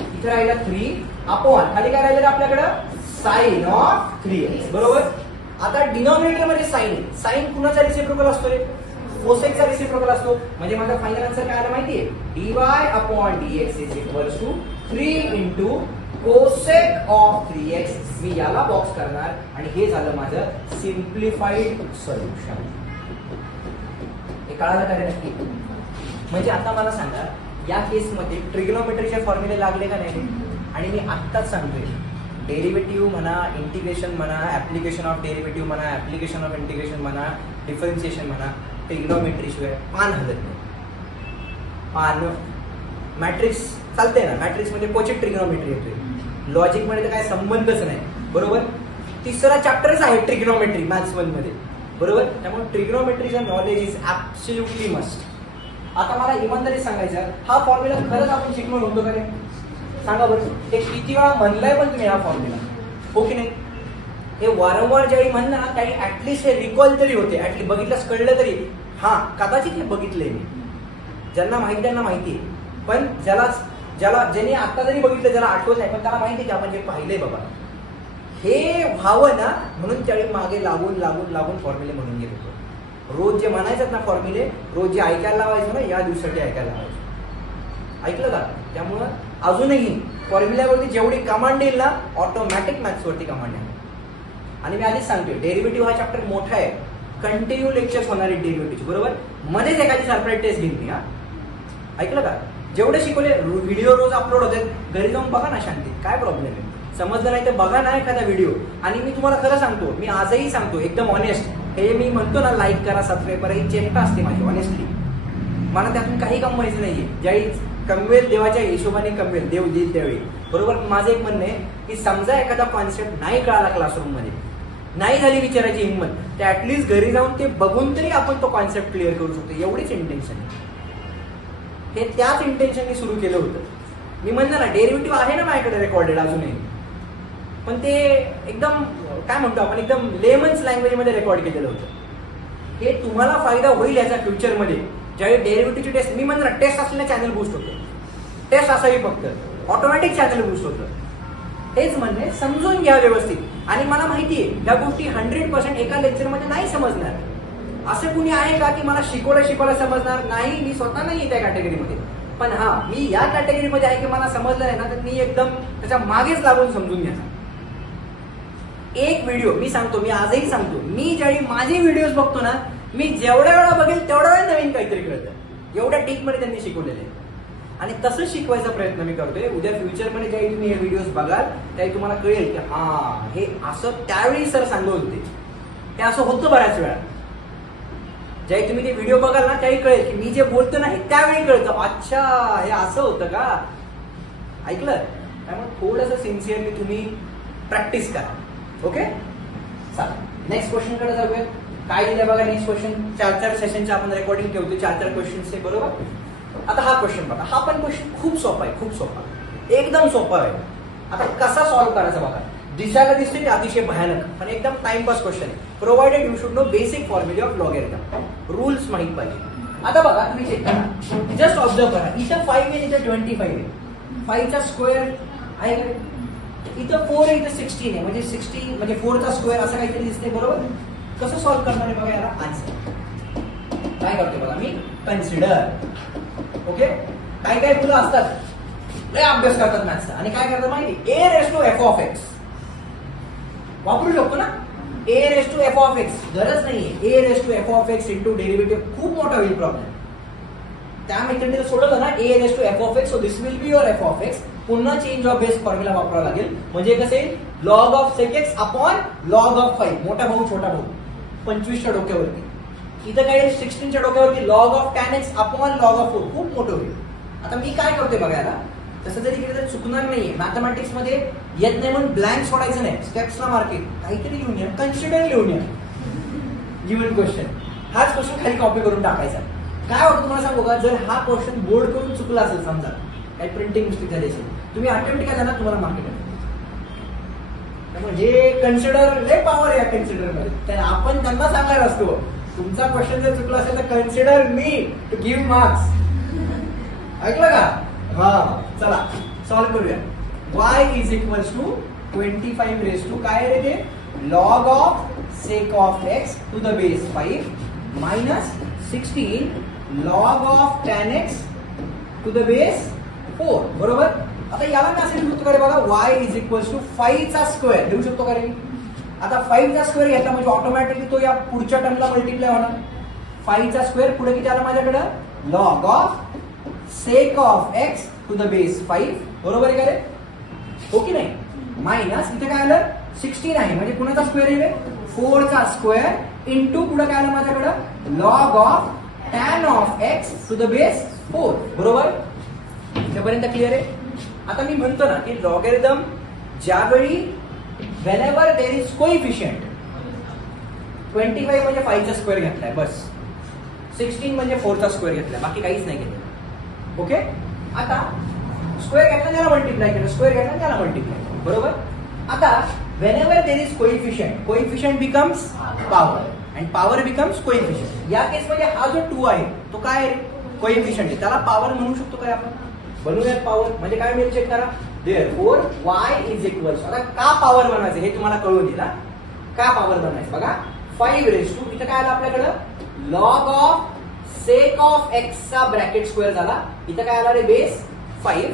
इथे राहिला 3 अपॉन, खाली काय राहिलं आपल्याकडं? Sine of 3x. बरोबर. आता डिनॉमिनेटर मध्ये साइन कुणाचा रेसिप्रोकल असतो रे? कोसेकचा रेसिप्रोकल असतो. म्हणजे माझा फायनल आन्सर काय आला माहितीये? dy upon dx is equals to 3 into cosec of 3x. मी याला बॉक्स करणार आणि हे झालं माझं सिम्प्लिफाईड सोल्युशन. हे कळालं का रे नक्की? म्हणजे आता मला सांगा, या केसमध्ये ट्रिग्नोमेट्रीचे फॉर्म्युले लागले का नाही? आणि मी आत्ताच सांगतोय, डेरिव्हेटिव्ह म्हणा, इंटिग्रेशन म्हणा, ऍप्लिकेशन ऑफ डेरिव्हेटिव्ह म्हणा, ऍप्लिकेशन ऑफ इंटिग्रेशन म्हणा, डिफरन्शिएशन म्हणा, ट्रिग्नोमेट्री शिवाय पान हलत नाही. पान मॅट्रिक्स चालते ना, मॅट्रिक्स मध्ये क्वचित ट्रिग्नोमेट्री येते. लॉजिक मध्ये तर काय संबंधच नाही. बरोबर. तिसरा चॅप्टरच आहे ट्रिग्नोमेट्री मॅथ्स 1 मध्ये. बरोबर. त्यामुळे ट्रिग्नोमेट्रीचं नॉलेज इज ऍब्सोल्युटली मस्ट. आता मला इमानदारी सांगायचं, हा फॉर्म्युला खरंच आपण शिकलो नव्हतो का रे? सांगा बरं, ते किती वेळा म्हणलंय पण तुम्ही हा फॉर्म्युला, हो की नाही? हे वारंवार ज्यावेळी म्हणलं ना त्यावेळी ऍटलिस्ट हे रिकॉल तरी होते, ऍटलिस्ट बघितलंच कळलं तरी, हा कदाचित हे बघितलंय मी, ज्यांना माहिती त्यांना माहिती आहे, पण ज्याने आता जरी बघितलं ज्याला आठवत नाही पण त्याला माहिती की आपण हे पाहिलंय बाबा. हे व्हावं ना म्हणून त्यावेळी मागे लागून लागून लागून फॉर्म्युले म्हणून घेत होतो. रोज जे म्हणायचं ना फॉर्म्युले, रोज जे ऐकायला लावायचं ना, या दिवसासाठी ऐकायला लावायचं, ऐकलं का? त्यामुळं अजूनही फॉर्म्युल्यावरती जेवढी कमांड येईल ना, ऑटोमॅटिक मॅथ्सवरती कमांड आहे. आणि मी आधीच सांगतोय, डेरिव्हेटिव्ह हा चॅप्टर मोठा आहे, कंटिन्यू लेक्चर्स होणार आहेत डेरिव्हेटिव्ह, बरोबर? मध्येच एखादी सरप्राईज टेस्ट घेईन मी, हा ऐकलं का? जेवढे शिकवले, व्हिडिओ रोज अपलोड होते, घरी जाऊन बघा ना शांतीत, काय प्रॉब्लेम आहे? समजलं नाही तर बघा ना एखादा व्हिडिओ. आणि मी तुम्हाला खरं सांगतो, मी आजही सांगतो एकदम ऑनेस्ट, हे मी म्हणतो ना लाईक करा सबस्क्राईब करा, ही चेष्टा असते माझी ऑनेस्टली, मला त्यातून काही कमवायचं नाहीये. ज्यावेळी कमवेल देवाच्या हिशोबाने कमवेल, देव देईल त्यावेळी, बरोबर? माझं एक म्हणणं आहे की समजा एखादा कॉन्सेप्ट नाही कळाला क्लासरूम मध्ये, नाही झाली विचारायची हिंमत, तर ऍटलिस्ट घरी जाऊन ते बघून तरी आपण तो कॉन्सेप्ट क्लिअर करू शकतो, एवढीच इंटेन्शन आहे. हे त्याच इंटेन्शननी सुरू केलं होतं. मी म्हणलं ना डेरिव्हेटिव्ह आहे ना माझ्याकडे रेकॉर्डेड अजूनही, पण ते एकदम काय म्हणतो आपण, एकदम लेमन्स लँग्वेज मध्ये रेकॉर्ड केलेलं होतं. हे तुम्हाला फायदा होईल याचा फ्युचरमध्ये, ज्यावेळी डेरिव्हेटिव्हची टेस्ट, मी म्हणलं ना टेस्ट असलेला चॅनल बूस्ट होतो, टेस्ट असावी फक्त, ऑटोमॅटिक चॅनल बूस्ट होतं. हेच म्हणणे, समजून घ्या व्यवस्थित. आणि मला माहितीये या गोष्टी 100% एका लेक्चरमध्ये नाही समजणार. असं कुणी आहे का की मला शिकवलं समजणार नाही? मी स्वतः नाही त्या कॅटेगरीमध्ये, पण हा मी या कॅटेगरीमध्ये आहे की मला समजलं नाही ना तर मी एकदम त्याच्या मागेच लागून समजून घ्यायचा. एक व्हिडिओ मी सांगतो, मी आजही सांगतो, मी ज्यावेळी माझे व्हिडिओज बघतो ना, मी जेवढ्या वेळा बघेल तेवढ्या वेळा नवीन काहीतरी कळतं, एवढ्या डीपमध्ये त्यांनी शिकवलेलं आहे. आणि तसं शिकवायचा प्रयत्न मी करतोय. उद्या फ्युचरमध्ये ज्यावेळी तुम्ही हे व्हिडिओज बघाल त्यावेळी तुम्हाला कळेल की हा हे असं त्यावेळी सर सांगत होते, हे असं होतं बऱ्याच वेळा. ज्यावेळी तुम्ही ते व्हिडिओ बघाल ना त्यावेळी कळेल की मी जे बोलतो ना हे त्यावेळी कळतं, अच्छा हे असं होतं का, ऐकलं? त्यामुळे थोडंसं सिन्सिअरली तुम्ही प्रॅक्टिस करा. ओके, चला नेक्स्ट क्वेश्चन कडे जाऊया. काय दिलं बघा नेक्स्ट क्वेश्चन. 4 सेशनचे आपण रेकॉर्डिंग ठेवतो, 4 क्वेश्चन्स आहे, बरोबर? आता हा क्वेश्चन बघा, हा पण क्वेश्चन खूप सोपा आहे, खूप सोपा, एकदम सोपा आहे. आता कसा सॉल्व्ह करायचा बघा, दिसायला दिसते ते अतिशय भयानक पण एकदम टाइमपास क्वेश्चन आहे. Provided you should know basic formula of logarithm, rules माहित पाहिजे. आता बघा तुम्ही चेक करा, जस्ट ऑब्झर्व करा, इथं 5 आहे, इथं 25 आहे, 5 चा स्क्वेअर आहे का? इथं 4 आहे, इथं 16 आहे, म्हणजे 60 म्हणजे 4 चा स्क्वेअर असं काहीतरी दिसते, बरोबर? कसं सॉल्व्ह करणार आहे बघा याला आन्सर. काय करते बघा मी, कन्सिडर. ओके, काय काय मुलं असतात लय अभ्यास करतात मॅथ्सचा आणि काय करतात माहिती, a raised to f of x वापरू शकतो ना, a raised to f of x, गरज नाहीये a raised to f of x into derivative, खूप मोठा होईल प्रॉब्लेम. त्या मेथडने सोडवलं ना a raised to f of x, so this will be your f of x. पुन्हा चेंज ऑफ बेस फॉर्म्युला वापरावा लागेल, म्हणजे कसे log of sec x upon log of 5, मोठा भाऊ छोटा भाऊ 25 च्या डोक्यावरती, इथं काय 16 च्या डोक्यावरती log of tan x upon log of 4, खूप मोठं होईल. आता मी काय करतोय बघायला, तसं जरी केलं तर चुकणार नाहीये. मॅथमॅटिक्स मध्ये येत नाही म्हणून ब्लँक सोडायचं नाही, स्टेप्सला मार्किंग काहीतरी लिहून या, कन्सिडर लिहून या गिव्हन क्वेश्चन, हाच क्वेश्चन खाली कॉपी करून टाकायचा. काय होतं तुम्हाला सांगू का, जर हा क्वेश्चन बोर्ड करून चुकला असेल, समजा काही प्रिंटिंग मिस्टेक झाली असेल, तुम्ही अटेम्प्ट केला ना तुम्हाला मार्क मिळेल. त्यामुळे हे कन्सिडर लय पॉवर आहे या कन्सिडर मध्ये, तर आपण त्यांना सांगायला असतो तुमचा क्वेश्चन जर चुकला असेल तर consider me to give marks, ऐकलं का? हा चला सॉल्व्ह करूया. y is equals to 25 raise to काय रे ते, log of sec of x to the base 5 minus 16 log of tan x to the base 4, बरोबर? आता याला मी असं लिहू शकतो का रे बघा, y इज इक्वल्स टू 5 चा स्क्वेअर लिहू शकतो का रे? आता 5 चा स्क्वेअर घेतला म्हणजे ऑटोमॅटिकली तो या पुढच्या टर्मला मल्टिप्लाय होणार. 5 चा स्क्वेअर पुढे किती आला माझ्याकडे, log of sec of x to the base 5, बरोबर आहे का रे? हो की नाही? मायनस इथे काय आलं 16 आहे, म्हणजे कुणाचा स्क्वेअर आहे, 4 चा स्क्वेअर इंटू पुढे काय आलं माझ्याकडे log of tan of x to the base 4, बरोबर? इथेपर्यंत क्लिअर आहे. आता मी म्हणतो ना की लॉगॅरिथम ज्यावेळी whenever there is coefficient, 25 म्हणजे 5 चा स्क्वेअर घेतलाय बस, 16 म्हणजे 4चा स्क्वेअर घेतला, बाकी काहीच नाही घेतलं. ओके, आता स्क्वेअर घेतला त्याला मल्टिप्लाय केलं, स्क्वेअर घेतला त्याला मल्टिप्लाय केलं. बरोबर. आता whenever there is coefficient becomes power and power becomes coefficient. या केस मध्ये हा जो 2 आहे तो काय आहे, कोएफिशियंट आहे, त्याला पॉवर म्हणू शकतो काय आपण, बनवूयात पॉवर. म्हणजे काय मिळेल चेक करा. therefore y is equals, आता का पॉवर बनायचं हे तुम्हाला कळून येईल. का पॉवर बनायचं बघा, 5 raised to, इथं काय आलं आपल्याकडं, log of sec of x चा ब्रॅकेट स्क्वेअर झाला. इथं काय आला रे, बेस 5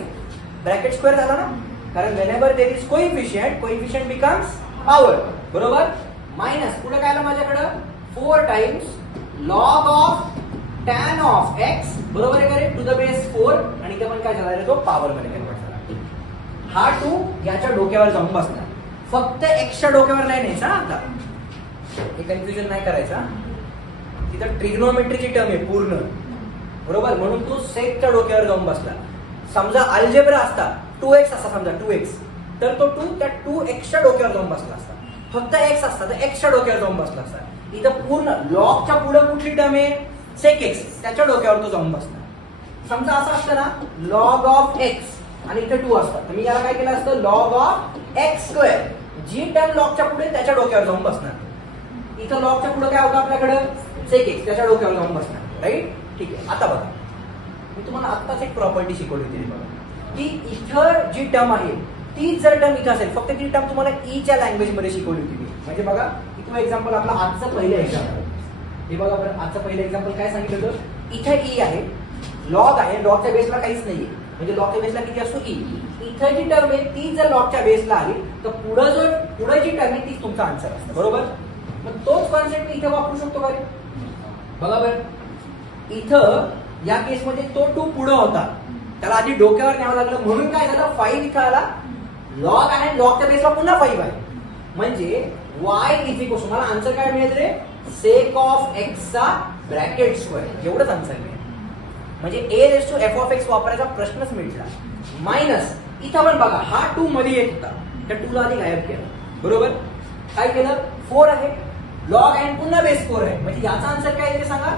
ब्रॅकेट स्क्वेअर झाला ना, कारण whenever there is coefficient becomes power. बरोबर. मायनस पुढे काय आलं माझ्याकडं, 4 times log of tan of x, बरोबर आहे का रे, टू द बेस 4, आणि इथे पण काय झाला रे, तो पॉवर मध्ये कन्वर्ट झाला. हा 2 याच्या डोक्यावर जाऊन बसणार, फक्त x च्या डोक्यावर नाही न्यायचा. आता हे कन्फ्युजन नाही करायचा, तिथं ट्रिग्नोमेट्रीची टर्म आहे पूर्ण, बरोबर, म्हणून तो सेकच्या डोक्यावर जाऊन बसला. समजा अल्जेब्रा असता 2x असा, समजा 2x, तर तो 2 त्या 2x च्या डोक्यावर जाऊन बसला असता. फक्त x असता तर x च्या डोक्यावर जाऊन बसला असता. इथं पूर्ण लॉगच्या पुढे कुठली टर्म आहे, सेक x, त्याच्या डोक्यावर तो जाऊन बसणार. समजा असं असतं ना, लॉग ऑफ x आणि इथे 2 असतात, तर मी याला काय केलं असतं, लॉग ऑफ x स्क्वेअर. जी टर्म लॉगच्या पुढे त्याच्या डोक्यावर जाऊन बसणार. इथं लॉगच्या पुढे काय होतं आपल्याकडं, सेक x, त्याच्या डोक्यावर जाऊन बसणार. राईट. ठीक आहे. आता बघा, मी तुम्हाला आत्ताच एक प्रॉपर्टी शिकवली होती बघा, की इथं जी टर्म आहे तीच जर टर्म इथं असेल, फक्त ती टर्म तुम्हाला ईच्या लँग्वेज मध्ये शिकवली होती मी. म्हणजे बघा, इथं एक्झाम्पल आपला आजचं पहिलं एक्झाम्पल हे बघा बरं. आजचं पहिलं एक्झाम्पल काय सांगितलं होतं, इथे ई आहे, लॉग आहे, लॉगच्या बेसला काहीच नाहीये, म्हणजे लॉगच्या बेसला किती असतो, ई. इथं जी टर्म आहे ती जर लॉगच्या बेसला आली तर पुढे जी टर्म आहे तीच तुमचा आन्सर असतं. बरोबर. मग तोच कॉन्सेप्ट मी इथे वापरू शकतो का रे, बघा बरं. इथं या केसमध्ये तो 2 पुढे होता, त्याला आधी डोक्यावर न्यावं लागलं, म्हणून काय झालं, 5 इथं आला, लॉग आहे, लॉगच्या बेसला पुन्हा 5 आहे, म्हणजे y इज इक्वल, मला आन्सर काय मिळेल रे, सेक ऑफ x चा ब्रॅकेट स्क्वेअर, एवढंच आन्सर मिळेल. म्हणजे a raise to f of x वापरायचा प्रश्नच मिळला. मायनस इथं पण बघा, हा 2 मध्ये येत होता, त्या 2 ला आधी गायब केलं. बरोबर. काय केलं, 4 आहे, लॉग आहे, पुन्हा बेस 4 आहे, म्हणजे याचा आन्सर काय आहे सांगा,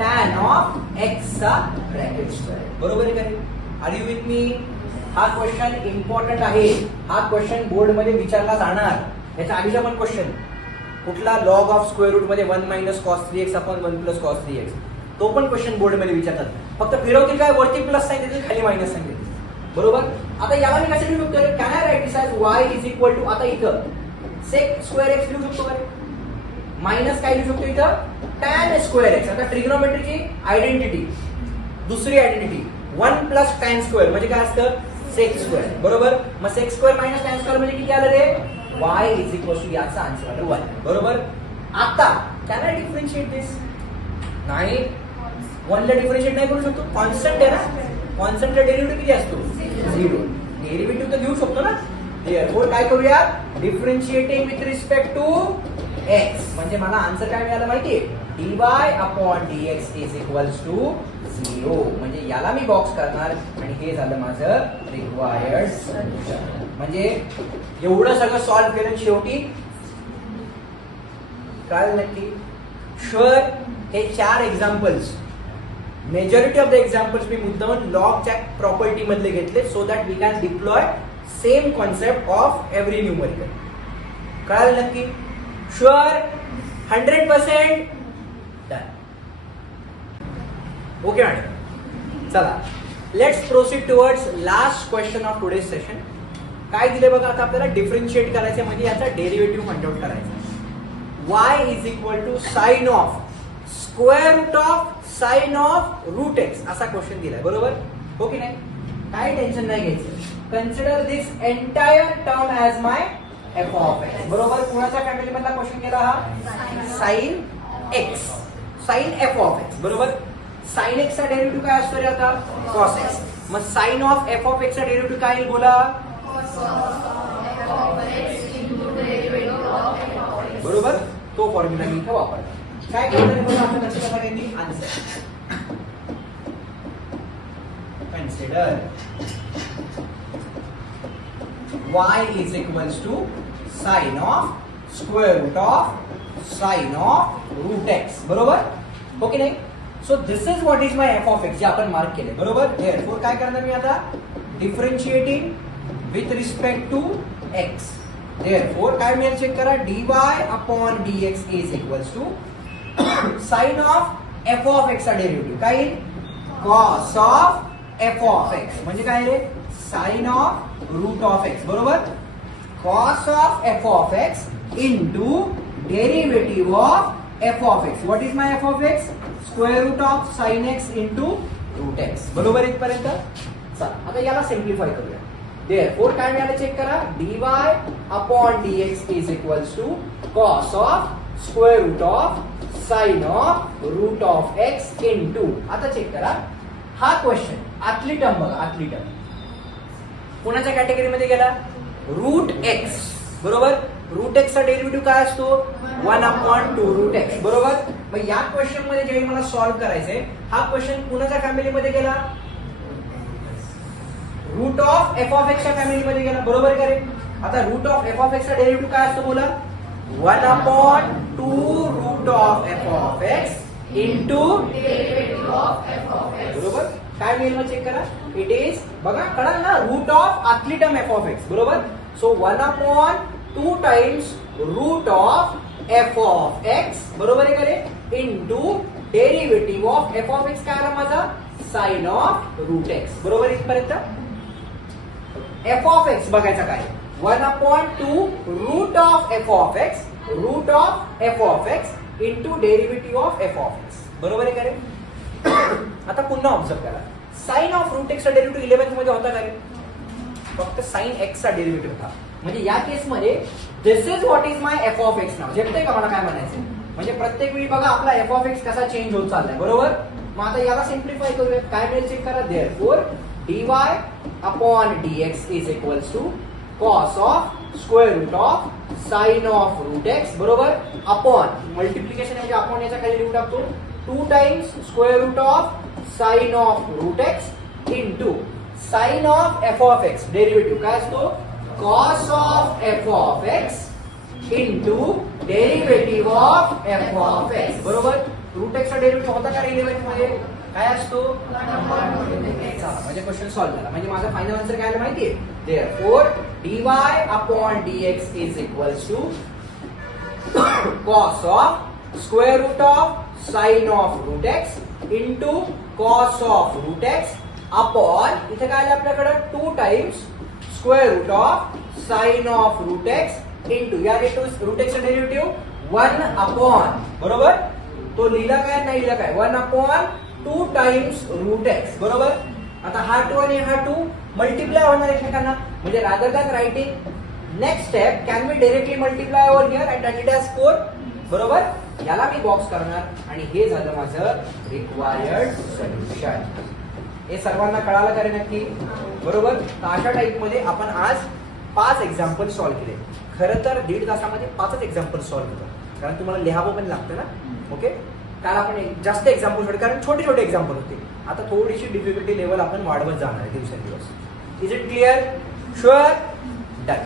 tan ऑफ x चा ब्रॅकेट स्क्वेअर. बरोबर आहे का, आर यू विथ मी. हा क्वेश्चन इम्पॉर्टंट आहे, हा क्वेश्चन बोर्ड मध्ये विचारला जाणार. याच्या आधीचा पण क्वेश्चन कुठला, लॉग ऑफ स्क्वेअर रूट मध्ये 1 minus cos 3x upon 1 plus cos 3x, तो पण क्वेश्चन बोर्ड मध्ये विचारतात. फक्त फिरवतील काय, वरती प्लस साइन देतील, खाली मायनस साइन देतील. बरोबर. आता याला मी कसं लिहू शकतो, can I write this as y is equal to, आता इथं सेक स्क्वेअर x लिहू शकतो का, मायनस काय लिहू शकतो इथं, tan स्क्वेअर x. आता ट्रिग्नोमेट्रीची आयडेंटिटी, दुसरी आयडेंटिटी, 1 प्लस tan स्क्वेअर म्हणजे काय असतं, सेक स्क्वेअर. बरोबर. मग sec square minus tan square म्हणजे किती आलं रे, y इज इक्वल टू, याचा आन्सर आलं 1. बरोबर. आता कॅन आय डिफरन्शिएट दिस, नाही, 1 ला डिफरन्शिएट नाही करू शकतो, कॉन्स्टंट आहे ना, कॉन्स्टंटचा डेरिव्हेटिव्ह किती असतो, 0. डेरिव्हेटिव्ह तर घेऊ शकतो ना. therefore काय करूया, differentiating with respect to x, म्हणजे मला आन्सर काय मिळालं माहितीये, dy upon dx is equals to 0. म्हणजे याला मी बॉक्स करणार, आणि हे झालं माझं रिक्वायर्ड सोल्युशन. म्हणजे एवढं सगळं सॉल्व्ह केलं, शेवटी काय नक्की शुअर, हे 4 examples, majority of the examples मी मुद्दाम लॉगच्या प्रॉपर्टी मधले घेतले, so that we can deploy same concept of every numerical. कळालं नक्की, शुअर, 100% डन. ओके मॅडम, चला let's proceed towards last question of today's session. काय दिले बघा, आता आपल्याला डिफरन्शिएट करायचं, म्हणजे याचा डेरिव्हेटिव्ह फाइंड आउट करायचा. y is equal to sine of square root of sine of root x, असा क्वेश्चन दिलाय. बरोबर हो की नाही, काय टेन्शन नाही घ्यायचं. Consider this entire term as my f of x. बरोबर. कुणाच्या फॅमिली मधला क्वेश्चन केला हा, sine x, sine f of x. बरोबर. साइन एक्स चा डेरिव्हेटिव्ह काय असतो रे आता, कॉस एक्स. मग sine of f of x चा डेरिव्हेटिव्ह काय बोला, बरोबर. तो फॉर्म्युला मी इथे वापरतो. काय consider y is equals to sin of square root of sin of root x. बरोबर हो की नाही. So this is what is my f of x जे आपण मार्क केले बरोबर. देअरफॉर काय करणार मी आता differentiating with respect to x. Therefore काय मिळेल चेक करा dy upon dx is equals to sine of f of x चा डेरिव्हेटिव्ह काय येईल cos of f of x म्हणजे काय रे sine of root of x बरोबर. Cos of f of x into derivative of f of x. What is my f of x square root of sine x into root x बरोबर इथपर्यंत. चला आता याला simplify करूया. Therefore काय मिळालं check करा dy upon dx is equals to cos of square root of sine of root of x into. आता चेक करा हा क्वेश्चन आतली टर्म बघा आतली टर्म कोणाच्या कॅटेगरीमध्ये गेला रूट एक्स बरोबर. रूट एक्स चा डेरिव्हेटिव्ह काय असतो 1 अपॉन 2 रूट एक्स बरोबर. मग या क्वेश्चन मध्ये जेव्हा मला सॉल्व्ह करायचंय हा क्वेश्चन कुणाच्या फॅमिलीमध्ये गेला root of f of x च्या फॅमिलीमध्ये गेला बरोबर का रे. आता root of f of x चा डेरिव्हेटिव्ह काय असतो बोला 1 upon 2 root of f of x into derivative of f of x बरोबर. काय मिळेल मग चेक करा इट इज बघा कळाल ना रूट ऑफ आतली टर्म एफ ऑफ एक्स बरोबर. So 1 upon 2 times root of f of x बरोबर आहे का रे into derivative of f of x काय आला माझा साइन ऑफ रूट एक्स बरोबर इथपर्यंत. एफ ऑफ एक्स बघायचा काय 1 upon 2 root of f of x into derivative of f of x बरोबर आहे का रे. आता पुन्हा ऑब्झर्व करा साइन ऑफ रूट एक्स चा डेरिव्हेटिव्ह 11th मध्ये होता का रे फक्त साइन एक्स चा डेरिव्हेटिव्ह होता. म्हणजे या केस मध्ये this is what is my f of x नाव. झेपतंय का मला काय म्हणायचं म्हणजे प्रत्येक वेळी बघा आपला एफ ऑफ एक्स कसा चेंज होत चाललाय बरोबर. मग आता याला सिम्प्लिफाय करूया काय मिळेल चेक करा therefore dy upon dx is equals to cos of square root of sine of root x बरोबर अपॉन मल्टिप्लिकेशन म्हणजे आपण याच्या खाली लिहू टाकतो 2 times square root of sine of root x into sine of f of x derivative काय असतो cos of f of x into derivative of f of x बरोबर. रूट एक्स चा डेरिव्हेटिव्ह होता का 11th मध्ये काय असतो म्हणजे क्वेश्चन सॉल्व्ह झाला. म्हणजे माझा फायनल आन्सर काय आला माहितीये therefore dy upon dx is equals to cos of square root of sine of root x into cos of root x upon इथे काय आलं आपल्याकडे 2 times square root of sine of root x into या root x चा derivative 1 upon बरोबर तो लिहिला काय नाही लिहिला काय 1 अपॉन 2 टाइम्स रूट एक्स बरोबर. आता हा 2 आणि हा 2 मल्टिप्लाय होणार एकमेकांना म्हणजे rather than writing next step can be directly multiply over here and it is 4 बरोबर. याला मी बॉक्स करणार आणि हे झालं माझं रिक्वायर्ड सोल्युशन. हे सर्वांना कळालं का रे नक्की बरोबर. तर अशा टाइप मध्ये आपण आज 5 एक्झाम्पल सॉल्व्ह केले. खरं तर 1.5 तासामध्ये 5च एक्झाम्पल सॉल्व्ह होतं कारण तुम्हाला लिहावं पण लागतं ना. ओके काल आपण जास्त एक्झाम्पल सोडले कारण छोटे छोटे एक्झाम्पल होते. आता थोडीशी डिफिकल्टी लेवल आपण वाढवत जाणार आहे दिवसेंदिवस. Is it clear sure done.